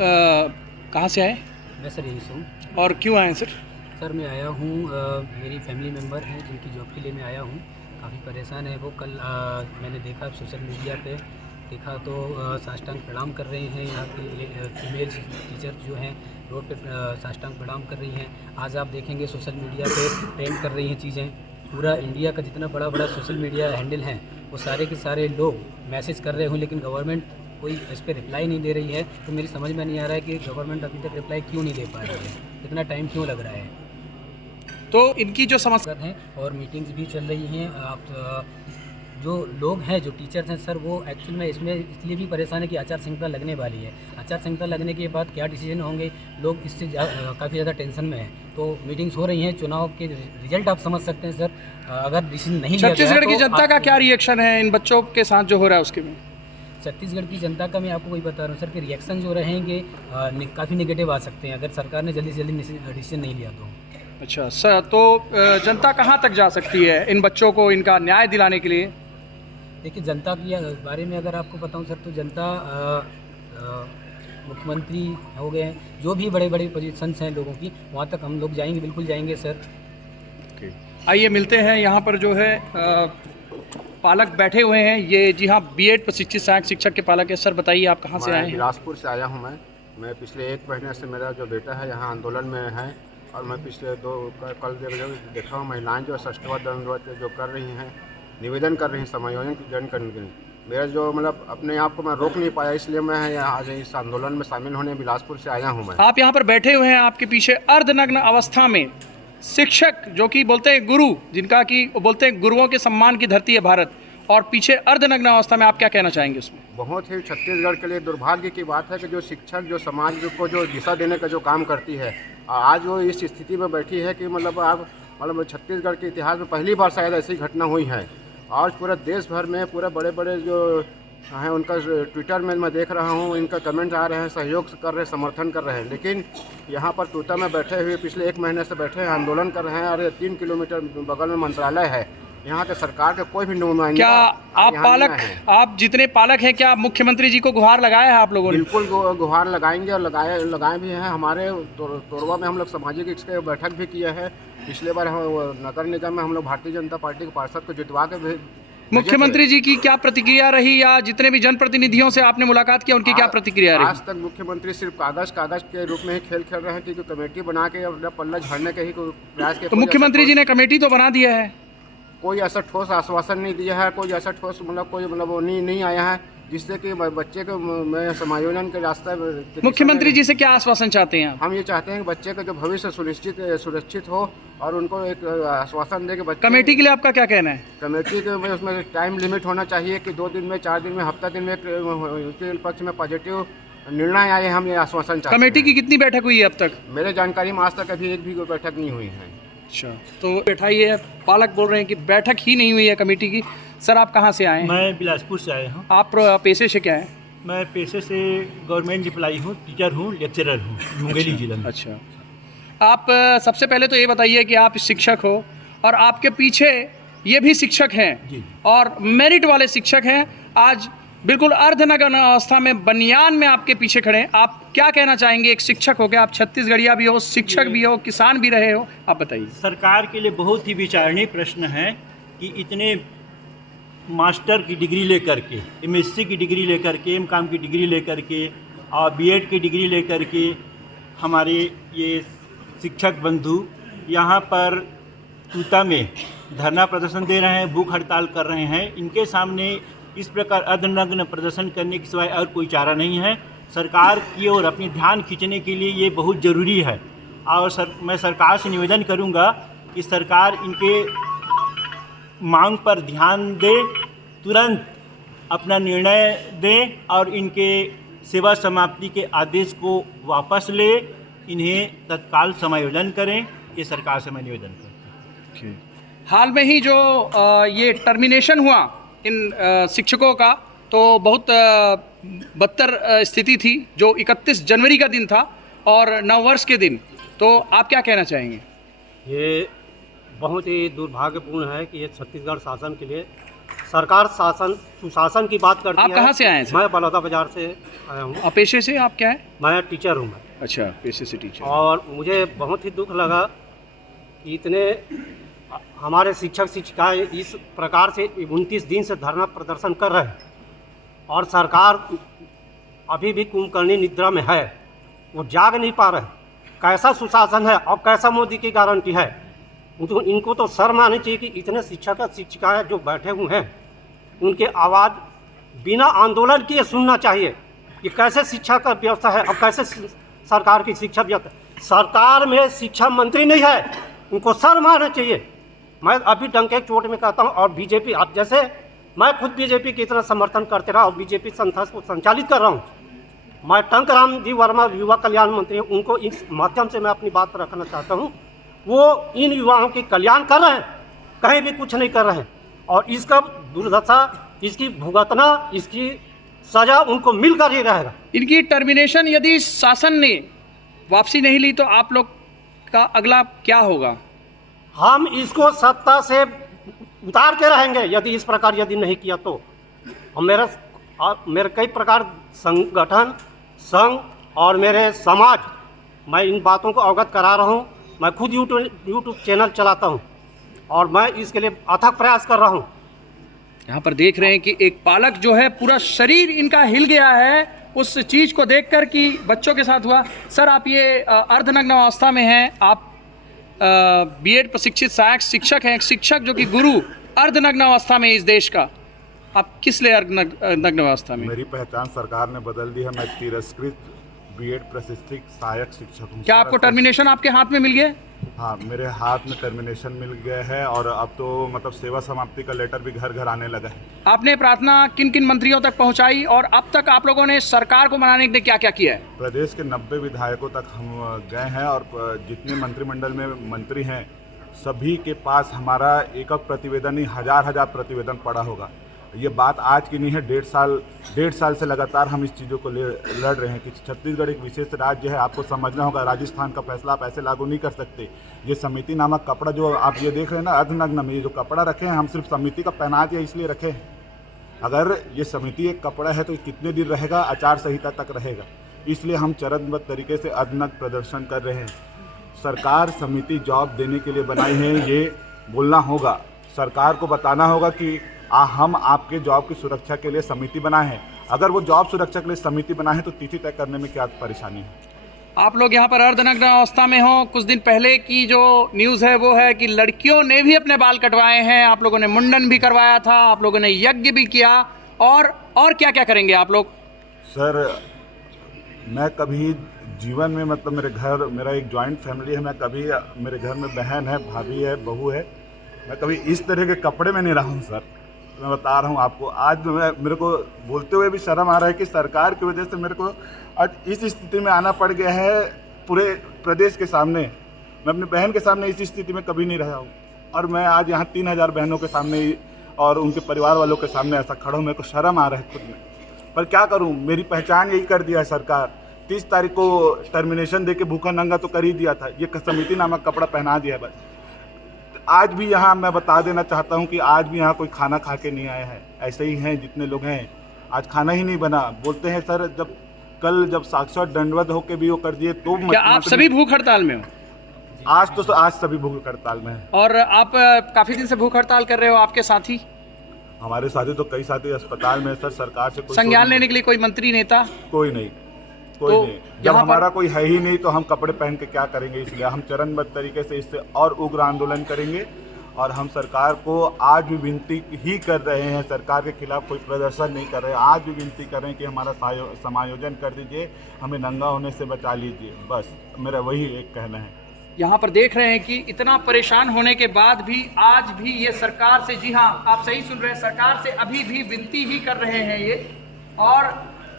कहाँ से आए? मैं सर यही हूँ। और क्यों आए सर? सर मैं आया हूँ, मेरी फैमिली मेम्बर हैं जिनकी जॉब के लिए मैं आया हूँ। काफ़ी परेशान है वो। कल मैंने देखा सोशल मीडिया पे देखा तो साष्टांग प्रणाम कर रहे हैं। यहाँ की फीमेल टीचर जो हैं रोड पे साष्टांग प्रणाम कर रही हैं। आज आप देखेंगे सोशल मीडिया पे ट्रेंड कर रही हैं चीज़ें। पूरा इंडिया का जितना बड़ा बड़ा सोशल मीडिया हैंडल हैं वो सारे के सारे लोग मैसेज कर रहे हों, लेकिन गवर्नमेंट कोई इस पर रिप्लाई नहीं दे रही है। तो मेरी समझ में नहीं आ रहा है कि गवर्नमेंट अभी तक रिप्लाई क्यों नहीं दे पा रही है, इतना टाइम क्यों लग रहा है। तो इनकी जो समस्या हैं और मीटिंग्स भी चल रही हैं। आप जो लोग हैं जो टीचर्स हैं सर, वो एक्चुअल में इसमें इसलिए भी परेशान है कि आचार संहिता लगने वाली है। आचार संहिता लगने के बाद क्या डिसीजन होंगे, लोग इससे काफ़ी ज़्यादा टेंशन में हैं। तो मीटिंग्स हो रही हैं, चुनाव के रिजल्ट आप समझ सकते हैं सर। अगर डिसीजन नहीं लिया गया छत्तीसगढ़ की तो जनता का क्या रिएक्शन है इन बच्चों के साथ जो हो रहा है उसके में? छत्तीसगढ़ की जनता का मैं आपको वही बता रहा हूँ सर कि रिएक्शन जो रहेंगे काफ़ी निगेटिव आ सकते हैं अगर सरकार ने जल्दी से जल्दी डिसीजन नहीं लिया तो। अच्छा सर, तो जनता कहाँ तक जा सकती है इन बच्चों को इनका न्याय दिलाने के लिए? देखिए, जनता के बारे में अगर आपको बताऊं सर तो जनता मुख्यमंत्री हो गए हैं, जो भी बड़े बड़े पोजीशंस हैं लोगों की, वहाँ तक हम लोग जाएंगे, बिल्कुल जाएंगे सर। आइए मिलते हैं यहाँ पर जो है पालक बैठे हुए हैं। ये जी हाँ, बीएड प्रशिक्षित सहायक शिक्षक के पालक है। सर बताइए आप कहाँ से आए हैं? बिलासपुर से आया हूँ मैं पिछले 1 महीने से मेरा जो बेटा है यहाँ आंदोलन में है। और मैं पिछले कल देखा हूँ महिलाएं जो षष्ठवत दंडवत जो कर रही हैं, निवेदन कर रही हैं समायोजन करने के लिए। मेरा जो मतलब अपने आप को मैं रोक नहीं पाया, इसलिए मैं यहाँ आज इस आंदोलन में शामिल होने बिलासपुर से आया हूँ मैं। आप यहाँ पर बैठे हुए हैं, आपके पीछे अर्धनग्न अवस्था में शिक्षक जो कि बोलते हैं गुरु, जिनका कि बोलते हैं गुरुओं के सम्मान की धरती है भारत, और पीछे अर्धनग्न अवस्था में आप क्या कहना चाहेंगे उसमें? बहुत ही छत्तीसगढ़ के लिए दुर्भाग्य की बात है कि जो शिक्षक जो समाज को जो दिशा देने का जो काम करती है, आज वो इस स्थिति में बैठी है कि मतलब छत्तीसगढ़ के इतिहास में पहली बार शायद ऐसी घटना हुई है। आज पूरे देश भर में पूरे बड़े बड़े जो हैं उनका ट्विटर में मैं देख रहा हूँ, इनका कमेंट आ रहे हैं, सहयोग कर रहे हैं, समर्थन कर रहे हैं। लेकिन यहाँ पर टूटा में बैठे हुए पिछले 1 महीने से बैठे हैं, आंदोलन कर रहे हैं। और 3 किलोमीटर बगल में मंत्रालय है, यहाँ के सरकार का कोई भी नुमाइंदा। क्या आप पालक, आप जितने पालक हैं, क्या मुख्यमंत्री जी को गुहार लगाया है आप लोगों ने? बिल्कुल गुहार लगाएंगे और लगाए भी हैं। हमारे तोरवा में हम लोग सामाजिक इसके बैठक भी किए हैं। पिछले बार नगर निगम में हम लोग भारतीय जनता पार्टी के पार्षद को जितवा के मुख्यमंत्री जी की क्या प्रतिक्रिया रही, या जितने भी जनप्रतिनिधियों से आपने मुलाकात किया उनकी क्या प्रतिक्रिया रही? आज तक मुख्यमंत्री सिर्फ कागज के रूप में ही खेल खेल रहे हैं कि कमेटी बना के अपना पल्ला झाड़ने के ही प्रयास के। तो मुख्यमंत्री जी ने कमेटी तो बना दिया है, कोई ऐसा ठोस आश्वासन नहीं दिया है, कोई ऐसा ठोस कोई वो नहीं आया है जिससे कि बच्चे को मैं समायोजन के रास्ते। मुख्यमंत्री जी से क्या आश्वासन चाहते हैं? हम ये चाहते हैं कि बच्चे का जो भविष्य सुरक्षित हो और उनको एक आश्वासन दे कि कमेटी के लिए आपका क्या कहना है? कमेटी के में उसमें टाइम लिमिट होना चाहिए कि 2 दिन में, 4 दिन में, हफ्ता दिन में उनके पक्ष में पॉजिटिव निर्णय आए। हम ये आश्वासन चाहते हैं। कमेटी की कितनी बैठक हुई है अब तक? मेरे जानकारी में आज तक अभी एक भी बैठक नहीं हुई है। अच्छा, तो बैठाइए। पालक बोल रहे हैं कि बैठक ही नहीं हुई है कमेटी की। सर आप कहाँ से आए हैं? मैं बिलासपुर से आया हूँ। आप पेशे से क्या हैं? मैं पेशे से गवर्नमेंट एम्प्लॉई हूँ, टीचर हूँ, लेक्चरर हूँ मुंगेली जिला में। अच्छा, आप सबसे पहले तो ये बताइए कि आप शिक्षक हो और आपके पीछे ये भी शिक्षक हैं जी, और मेरिट वाले शिक्षक हैं। आज बिल्कुल अर्धनग्न अवस्था में बनियान में आपके पीछे खड़े हैं। आप क्या कहना चाहेंगे? एक शिक्षक हो गया, आप छत्तीसगढ़िया भी हो, शिक्षक भी हो, किसान भी रहे हो, आप बताइए। सरकार के लिए बहुत ही विचारणीय प्रश्न है कि इतने मास्टर की डिग्री लेकर के, MSc की डिग्री लेकर के, MCOM की डिग्री लेकर के और BEd की डिग्री लेकर के हमारे ये शिक्षक बंधु यहाँ पर टूटा में धरना प्रदर्शन दे रहे हैं, भूख हड़ताल कर रहे हैं। इनके सामने इस प्रकार अर्धनग्न प्रदर्शन करने के सिवाय और कोई चारा नहीं है। सरकार की ओर अपनी ध्यान खींचने के लिए ये बहुत ज़रूरी है। और मैं सरकार से निवेदन करूँगा कि सरकार इनके मांग पर ध्यान दे, तुरंत अपना निर्णय दे और इनके सेवा समाप्ति के आदेश को वापस ले, इन्हें तत्काल समायोजन करें। ये सरकार से मैं निवेदन करता हूँ। हाल में ही जो ये टर्मिनेशन हुआ इन शिक्षकों का, तो बहुत बदतर स्थिति थी, जो 31 जनवरी का दिन था और नववर्ष के दिन। तो आप क्या कहना चाहेंगे? ये बहुत ही दुर्भाग्यपूर्ण है कि ये छत्तीसगढ़ शासन के लिए सरकार सुशासन की बात करती है। आप कहाँ से आए हैं सर? मैं बलौदा बाजार से आया हूँ। और पेशे से आप क्या है? मैं टीचर हूँ मैं। अच्छा, पेशे से टीचर। और मुझे बहुत ही दुख लगा कि इतने हमारे शिक्षक शिक्षिकाएँ इस प्रकार से 29 दिन से धरना प्रदर्शन कर रहे हैं और सरकार अभी भी कुंभकर्णी निद्रा में है, वो जाग नहीं पा रहे। कैसा सुशासन है और कैसा मोदी की गारंटी है? इनको तो शर्म आनी चाहिए कि इतने शिक्षक शिक्षिकाएँ जो बैठे हुए हैं उनके आवाज़ बिना आंदोलन किए सुनना चाहिए कि कैसे शिक्षा का व्यवस्था है और कैसे सरकार की शिक्षा व्यवस्था। सरकार में शिक्षा मंत्री नहीं है, उनको शर्म आना चाहिए। मैं अभी डंके चोट में कहता हूँ। और बीजेपी, आप जैसे मैं खुद बीजेपी की तरह समर्थन करते रहा और बीजेपी संस्था को संचालित कर रहा हूँ। मैं टंकराम जी वर्मा युवा कल्याण मंत्री, उनको इस माध्यम से मैं अपनी बात रखना चाहता हूँ। वो इन युवाओं के कल्याण कर रहे हैं, कहीं भी कुछ नहीं कर रहे हैं और इसका दुर्दशा, इसकी भुगतना, इसकी सजा उनको मिलकर ही रहेगा। इनकी टर्मिनेशन यदि शासन ने वापसी नहीं ली तो आप लोग का अगला क्या होगा? हम इसको सत्ता से उतार के रहेंगे यदि इस प्रकार यदि नहीं किया तो। और मेरे कई प्रकार संगठन, संघ और मेरे समाज, मैं इन बातों को अवगत करा रहा हूँ। मैं खुद यूट्यूब चैनल चलाता हूँ और मैं इसके लिए अथक प्रयास कर रहा हूँ। यहाँ पर देख रहे हैं कि एक पालक जो है पूरा शरीर इनका हिल गया है उस चीज़ को देखकर कि बच्चों के साथ हुआ। सर, आप ये अर्धनग्न अवस्था में हैं, आप बीएड प्रशिक्षित सहायक शिक्षक हैं, एक शिक्षक जो कि गुरु अर्धनग्न अवस्था में इस देश का, आप किस लिए अर्धनग्न अवस्था में? मेरी पहचान सरकार ने बदल दी है। मैं तिरस्कृत बीएड प्रशिक्षित सहायक शिक्षक हूँ। क्या आपको टर्मिनेशन आपके हाथ में मिल गया? हाँ, मेरे हाथ में टर्मिनेशन मिल गया है और अब तो मतलब सेवा समाप्ति का लेटर भी घर घर आने लगा है। आपने प्रार्थना किन किन मंत्रियों तक पहुंचाई और अब तक आप लोगों ने सरकार को मनाने के लिए क्या क्या किया है? प्रदेश के 90 विधायकों तक हम गए हैं और जितने मंत्रिमंडल में मंत्री हैं सभी के पास हमारा एक प्रतिवेदन ही हजार प्रतिवेदन पड़ा होगा। ये बात आज की नहीं है, 1.5 साल से लगातार हम इस चीज़ों को लड़ रहे हैं कि छत्तीसगढ़ एक विशेष राज्य है। आपको समझना होगा, राजस्थान का फैसला आप ऐसे लागू नहीं कर सकते। ये समिति नामक कपड़ा जो आप ये देख रहे हैं ना अर्धनग्न में, ये जो कपड़ा रखे हैं हम सिर्फ समिति का पहना दिया इसलिए रखे हैं। अगर ये समिति एक कपड़ा है तो कितने दिन रहेगा? आचार संहिता तक रहेगा। इसलिए हम चरणबद्ध तरीके से अर्धनग्न प्रदर्शन कर रहे हैं। सरकार समिति जॉब देने के लिए बनाई है, ये बोलना होगा। सरकार को बताना होगा कि हम आपके जॉब की सुरक्षा के लिए समिति बनाए हैं। अगर वो जॉब सुरक्षा के लिए समिति बनाए हैं तो तिथि तय करने में क्या परेशानी है? आप लोग यहाँ पर अर्धनग्न अवस्था में हो। कुछ दिन पहले की जो न्यूज़ है वो है कि लड़कियों ने भी अपने बाल कटवाए हैं, आप लोगों ने मुंडन भी करवाया था, आप लोगों ने यज्ञ भी किया और क्या क्या करेंगे आप लोग? सर, मैं कभी जीवन में मतलब मेरा एक जॉइंट फैमिली है, मैं कभी मेरे घर में बहन है, भाभी है, बहू है, मैं कभी इस तरह के कपड़े में नहीं रहा हूँ सर। मैं बता रहा हूँ आपको, आज मेरे को बोलते हुए भी शर्म आ रहा है कि सरकार की वजह से मेरे को आज इस स्थिति में आना पड़ गया है। पूरे प्रदेश के सामने, मैं अपनी बहन के सामने इस स्थिति में कभी नहीं रहा हूँ और मैं आज यहाँ 3000 बहनों के सामने और उनके परिवार वालों के सामने ऐसा खड़ा हूँ। मेरे को शर्म आ रहा है खुद में, पर क्या करूँ, मेरी पहचान यही कर दिया है सरकार। 30 तारीख को टर्मिनेशन दे के भूखा नंगा तो कर ही दिया था, ये समिति नामक कपड़ा पहना दिया है बस। आज भी यहाँ मैं बता देना चाहता हूँ कि आज भी यहाँ कोई खाना खा के नहीं आया है। ऐसे ही हैं जितने लोग हैं, आज खाना ही नहीं बना। बोलते हैं सर, जब साक्षात दंडवत होके भी वो कर दिए तो क्या आप सभी भूख हड़ताल में हो? आज सभी भूख हड़ताल में हैं। और आप काफ़ी दिन से भूख हड़ताल कर रहे हो, आपके साथी? हमारे साथी तो कई साथी अस्पताल में सर। सरकार से कोई संज्ञान लेने के लिए कोई मंत्री नेता? कोई नहीं। जब हमारा कोई है ही नहीं तो हम कपड़े पहन के क्या करेंगे? इसलिए हम चरणबद्ध तरीके से इससे और उग्र आंदोलन करेंगे और हम सरकार को आज भी विनती ही कर रहे हैं, सरकार के खिलाफ कोई प्रदर्शन नहीं कर रहे हैं। आज भी विनती कर रहे हैं कि हमारा समायोजन कर दीजिए, हमें नंगा होने से बचा लीजिए। बस मेरा वही एक कहना है। यहाँ पर देख रहे हैं कि इतना परेशान होने के बाद भी आज भी ये सरकार से, जी हाँ आप सही सुन रहे हैं, सरकार से अभी भी विनती ही कर रहे हैं ये। और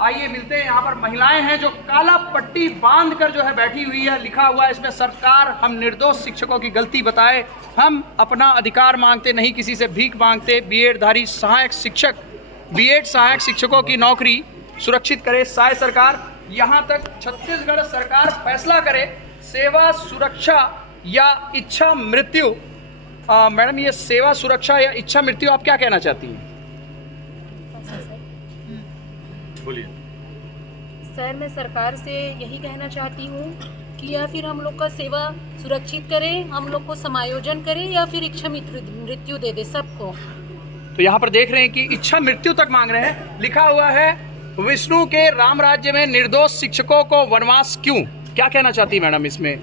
आइए मिलते हैं, यहाँ पर महिलाएं हैं जो काला पट्टी बांध कर जो है बैठी हुई है, लिखा हुआ है इसमें सरकार हम निर्दोष शिक्षकों की गलती बताए, हम अपना अधिकार मांगते नहीं किसी से भीख मांगते, बीएडधारी सहायक शिक्षक, बीएड सहायक शिक्षकों की नौकरी सुरक्षित करे साय सरकार। यहाँ तक छत्तीसगढ़ सरकार फैसला करे, सेवा सुरक्षा या इच्छा मृत्यु। मैडम, ये सेवा सुरक्षा या इच्छा मृत्यु आप क्या कहना चाहती हैं? बोलिए। सर, मैं सरकार से यही कहना चाहती हूँ कि या फिर हम लोग का सेवा सुरक्षित करें, हम लोग को समायोजन करें, या फिर इच्छा मृत्यु दे दे सबको। तो यहाँ पर देख रहे हैं कि इच्छा मृत्यु तक मांग रहे हैं। लिखा हुआ है विष्णु के राम राज्य में निर्दोष शिक्षकों को वनवास क्यों? क्या कहना चाहती है मैडम इसमें?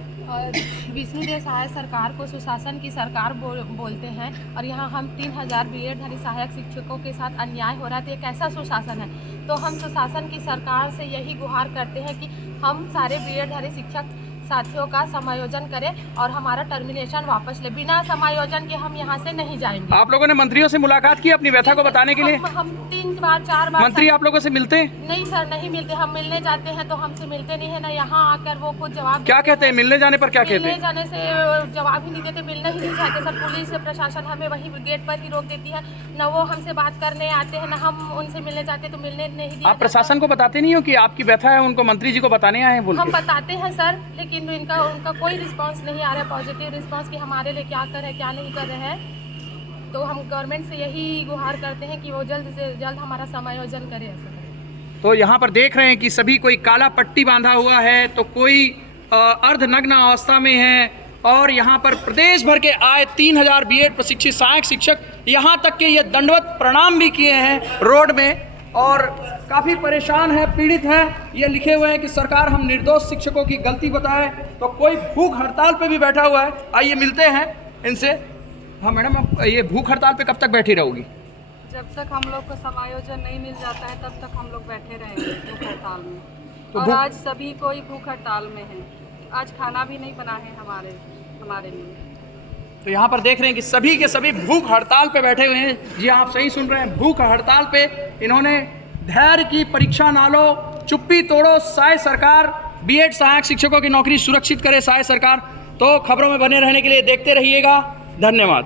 विष्णुदेव सहाय सरकार को सुशासन की सरकार बोलते हैं, और यहाँ हम 3000 बीएडधारी सहायक शिक्षकों के साथ अन्याय हो रहा है, तो ये कैसा सुशासन है? तो हम सुशासन की सरकार से यही गुहार करते हैं कि हम सारे बीएडधारी शिक्षक साथियों का समायोजन करें और हमारा टर्मिनेशन वापस ले। बिना समायोजन के हम यहाँ से नहीं जाएंगे। आप लोगों ने मंत्रियों से मुलाकात की अपनी व्यथा को बताने के लिए? हम 3 बार 4 बार मंत्री आप लोगों से मिलते हैं? नहीं सर, नहीं मिलते। हम मिलने जाते हैं तो हमसे मिलते नहीं है ना, यहाँ आकर वो खुद जवाब क्या कहते हैं? मिलने जाने पर क्या कहते मिलने हैं? जाने से जवाब ही नहीं देते, मिलना ही नहीं चाहते सर। पुलिस प्रशासन हमें वहीं गेट पर ही रोक देती है, न वो हमसे बात करने आते हैं, न हम उनसे मिलने जाते तो मिलने नहीं दिया। आप प्रशासन को बताते नहीं हो कि आपकी व्यथा है, उनको मंत्री जी को बताने आए हैं बोल हम के? बताते हैं सर, लेकिन उनका कोई रिस्पांस नहीं आ रहा है, पॉजिटिव रिस्पांस कि हमारे लिए क्या कर रहे हैं क्या नहीं कर रहे हैं। तो हम गवर्नमेंट से यही गुहार करते हैं कि वो जल्द से जल्द हमारा समायोजन करे। तो यहाँ पर देख रहे हैं कि सभी कोई काला पट्टी बांधा हुआ है, तो कोई अर्धनग्न अवस्था में है, और यहाँ पर प्रदेश भर के आए 3000 बीएड प्रशिक्षित सहायक शिक्षक यहाँ तक के ये दंडवत प्रणाम भी किए हैं रोड में, और काफ़ी परेशान है, पीड़ित है। ये लिखे हुए हैं कि सरकार हम निर्दोष शिक्षकों की गलती बताए। तो कोई भूख हड़ताल पे भी बैठा हुआ है, आइए मिलते हैं इनसे। हाँ मैडम, आप ये भूख हड़ताल पे कब तक बैठी रहोगी? जब तक हम लोग को समायोजन नहीं मिल जाता है तब तक हम लोग बैठे रहेंगे भूख हड़ताल में। तो और आज सभी कोई भूख हड़ताल में है, आज खाना भी नहीं बना है हमारे लिए। तो यहाँ पर देख रहे हैं कि सभी के सभी भूख हड़ताल पे बैठे हुए हैं। जी आप सही सुन रहे हैं, भूख हड़ताल पे। इन्होंने धैर्य की परीक्षा ना लो, चुप्पी तोड़ो, सहाय सरकार बीएड सहायक शिक्षकों की नौकरी सुरक्षित करे सहाय सरकार। तो खबरों में बने रहने के लिए देखते रहिएगा। धन्यवाद।